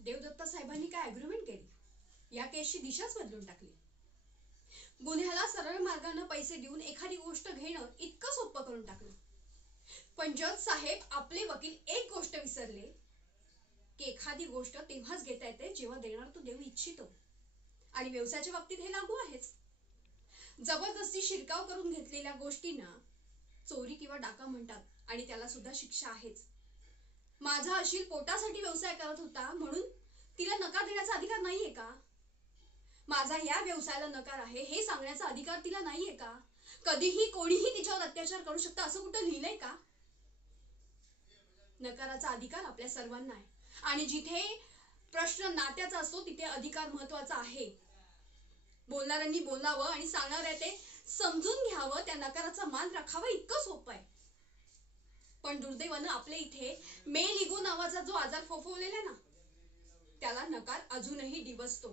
देवदत्त साहेबांनी काय अग्रीमेंट केली? या केसची दिशाच बदलून टाकली. गुन्ह्याला सरळ मार्गाने पैसे देऊन एखादी गोष्ट घेणं इतकं सोपं करून टाकलं. पण जज साहेब आपले वकील एक गोष्ट विसरले की एखादी गोष्ट तेव्हाच घेता येते जेव्हा देणार तो देऊ इच्छितो. आणि व्यवसायाच्या बाबतीत हे लागू आहेच. जबरदस्ती शिरकाव करून घेतलेल्या गोष्टींना चोरी किंवा डाका म्हणतात आणि त्याला सुद्धा शिक्षा आहेच. माझा अशील पोटासाठी व्यवसाय करत होता म्हणून तिला नकार देण्याचा अधिकार नाहीये का? माझा या व्यवसायाला नकार आहे हे सांगण्याचा अधिकार तिला नाहीये का? कधीही कोणीही तिच्यावर अत्याचार करू शकतं असं कुठं लिहिलंय का? नकाराचा अधिकार आपल्या सर्वांना आहे आणि जिथे प्रश्न नात्याचा असतो तिथे अधिकार महत्वाचा आहे. बोलणाऱ्यांनी बोलावं आणि सांगणाऱ्या ते समजून घ्यावं, त्या नकाराचा मान राखावा इतकं सोपं आहे. पण दुर्दैवानं आपल्या इथे मेल इगो नावाचा जो आजार फोफवलेला ना त्याला नकार अजूनही डिवसतो.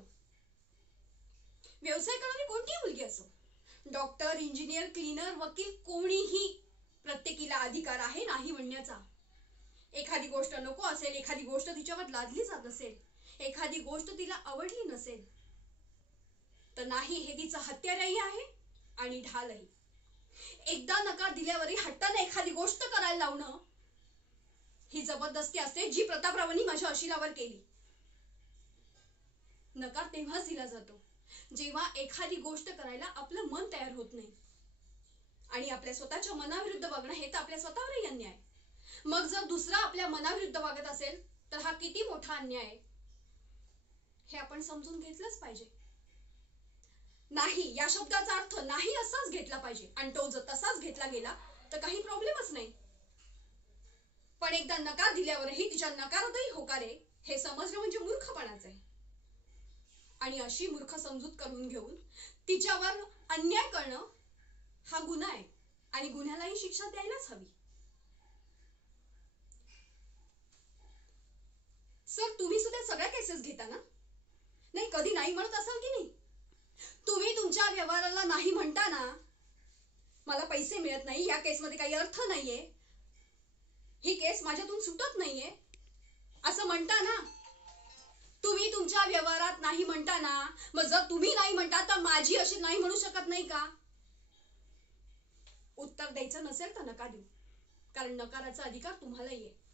व्यवसाय करणारी कोणतीही मुलगी असो, डॉक्टर, इंजिनियर, क्लीनर, वकील, कोणीही, प्रत्येकीला अधिकार आहे नाही म्हणण्याचा. एखादी गोष्ट नको असेल, एखादी गोष्ट तिच्यावर लादली जात नसेल, एखादी गोष्ट तिला आवडली नसेल तर नाही हे तिचं हत्यारही आहे आणि ढालही. एकदा नकार दिल्यावरही हट्टाने एखादी गोष्ट करायला लावणं ही जबरदस्ती असते जी प्रतापरावांनी माझ्या अशिलावर केली. नकार तेव्हाच दिला जातो जेव्हा एखादी गोष्ट करायला आपलं मन तयार होत नाही. आणि आपल्या स्वतःच्या मनाविरुद्ध वागणं हे तर आपल्या स्वतःवरही अन्याय आहे. मग जर दुसरा आपल्या मनाविरुद्ध वागत असेल तर हा किती मोठा अन्याय आहे हे आपण समजून घेतलंच पाहिजे. नाही या शब्दाचा अर्थ नाही असाच घेतला पाहिजे आणि तो जर तसाच घेतला गेला तर काही प्रॉब्लेमच नाही. पण एकदा नकार दिल्यावरही तिच्या नकारातही होकार आहे हे समजणं म्हणजे मूर्खपणाच आहे. आणि अशी मूर्ख समजूत करून घेऊन तिच्यावर अन्याय करणं हा गुन्हा आहे आणि गुन्ह्यालाही शिक्षा द्यायलाच हवी. सर तुम्ही सुद्धा सगळ्या केसेस घेता ना? नाही कधी नाही म्हणत असाल की नाही? तुम्ही तुमच्या व्यवहाराला नाही म्हणता ना, मला पैसे मिळत नाही, या केसमध्ये काही अर्थ नाहीये, ही केस माझ्यातून सुटत नाहीये असं म्हणता ना? तुम्ही तुमच्या व्यवहारात नाही म्हणता ना, मग जर तुम्ही नाही म्हणता तर माझी अशी नाही म्हणू शकत नाही का? उत्तर द्यायचं नसेल तर नका देऊ, कारण नकाराचा अधिकार तुम्हालाही आहे.